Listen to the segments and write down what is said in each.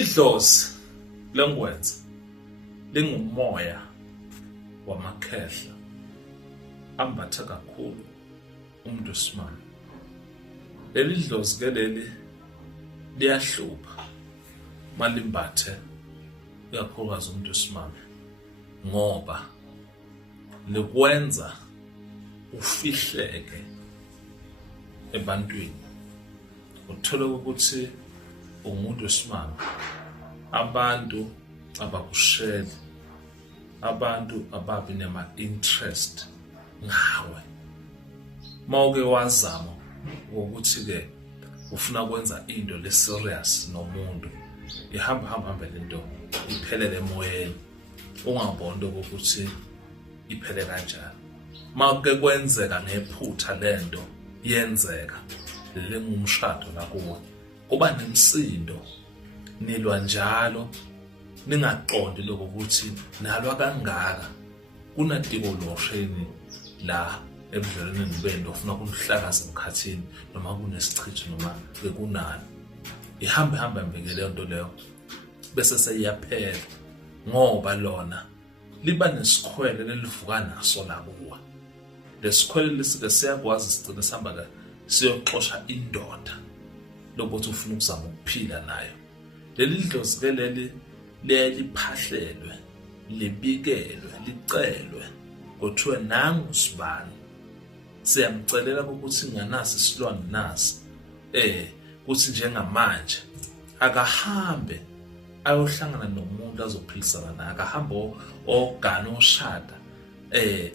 Leli dlozi lengwenza lingumoya wamakhehla ambatha kakhulu umuntu wesimame. Leli dlozi ke leli liyahlupha malimbathe ikakhulukazi umuntu wesimame ngoba likwenza ufihleke ebantwini. Uthola ukuthi umuntu wesimame abantu abakushela, abantu ababi nema-interest ngawe. Mawuke wazama ukuthi ke ufuna kwenza into le-serious nomuntu, ihamba lento iphelele emoyeni, ungaboni ukuthi iphele kanjani. Mawuke kwenzeka ngephutha lento yenzeka lengumshado la kuwe, kuba nemisindo, nilwa njalo ningaqondi lokho ukuthi nalwa kangaka kunatikoloshe la ebudlelwaneni benu ofuna kunihlakaza emkhathini noma kunesichitho noma bekunani. Ihamba mbeke leyo nto leyo bese seyiyaphela ngoba lona liba nesikhwele lelivuka naso la kuwe. Lesikhwele lisike siyakwazi sigcina sihamba ke siyoxosha indoda lokuthi ufuna ukuzama ukuphila nayo. Leli dlozi ke leli liyaphahlelwe, libikelwe, licelwe, kuthiwe nangu sibani siyamcelela ukuthi nganasi isilwane nasi, kuthi njengamanje akahambe ayohlangana nomuntu azophilisana naye, akahambe ogana oshada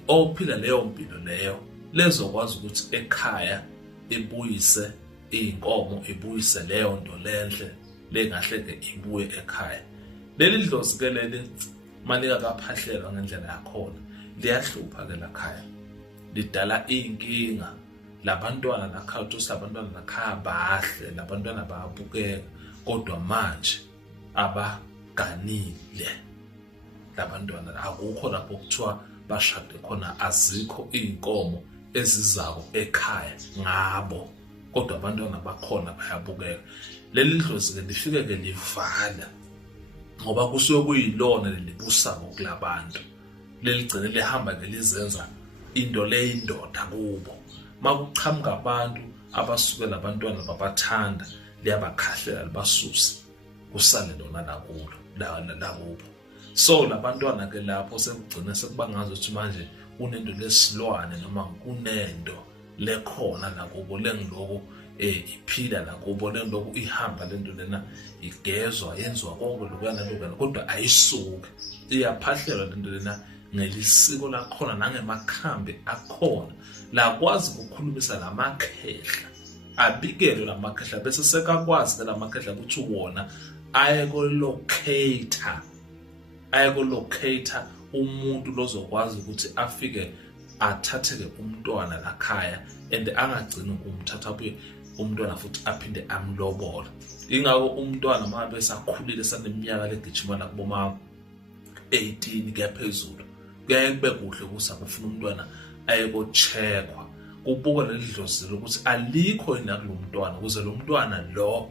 ophila leyo mpilo leyo lezokwazi ukuthi ekhaya ibuyise inkomo, ibuyise leyo nto lenhle lengahle ke ibuye ekhaya. Leli dlozi ke leli malika kaphahlelwa ngendlela yakhona liyahlupha ke lakhaya, lidala inkinga. Labantwana lakhaya uthi labantwana lakhaya bahle, labantwana bayabukeka, kodwa manje abaganile labantwana. Akukho lapho kuthiwa bashade khona, azikho inkomo ezizako ekhaya ngabo, kodwa abantwana bakhona bayabukeka. Leli dlozi ke lifike ke livala ngoba kusuke kuyilona lelibusako kulabantu, leligcine lihamba ke lizenza into leyindoda kubo. Makuqhamuka abantu abasuke labantwana babathanda, liyabakhahlela libasuse, kusale lona lakubo. So labantwana ke lapho sekugcina sekuba ngazuthi manje kunento lesilwane noma kunento lekhona lakubo lengiloko iphila lakubo, lengiloko ihamba lento lena igezwa, yenziwa konke lokuyana, kodwa ayisuke, iyaphahlelwa lento lena ngelisiko lakhona nangemakhambi akhona. Lakwazi ukukhulumisa lamakhehla, abikelwe lamakhehla bese sekakwazi ke lamakhehla ukuthi wona ayeko-locator umuntu lozokwazi ukuthi afike athatheke umntwana lakhaya and angagcini ukumthatha abuye umntwana futhi aphinde amlobola. Ingako umntwana uma besakhulile saneminyaka legijimana kuboma 18 kuyaphezulu, kuyaye kube kuhle ukuthi ufuna umntwana ayeko-checkwa, kubuke leli dlozi lokuthi alikho yini kulo mntwana, ukuze lo mntwana lo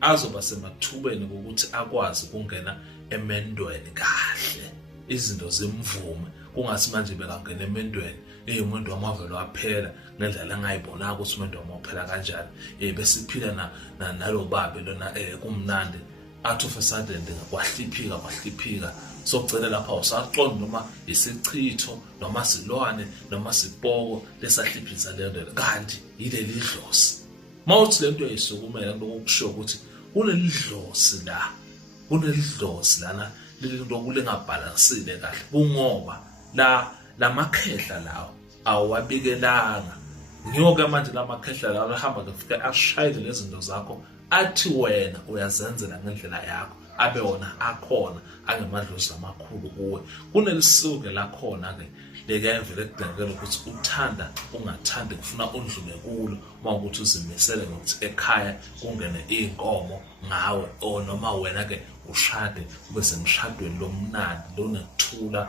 azoba semathubeni ukuthi akwazi ukungena emendweni kahle, izinto zemvume, kungasi manje bekangena emendweni umuntu wamavelo aphela ngendlela engayibonanga ukuthi umuntu wamaphela kanjani, besiphila nalo babe lona kumnandi athi of a sudden kwahliphika sogcina lapha usaqonda noma isichitho noma silwane noma sipoko lesahliphisa leyo nto, kanti yileli dlozi. Mawuthi lento yisukumela lokusho ukuthi kuneli dlozi lana lento kulengabhalansile kahle, kungoba lamakhehla lawo awabikelanga. Ngiyoke manje lamakhehla lawo ahamba kufika ashayele lezinto zakho, athi wena uyazenzela ngendlela yakho, abe wona akhona angemadlozi amakhulu kuwe. Kunelisuke lakhona ke lekayevele kudingakala ukuthi uthanda ungathandi, kufuna undlule kulo mawukuthi uzimisele ngokuthi ekhaya kungene inkomo ngawe, noma wena ke ushade ube semshadweni lomnandi lonekuthula.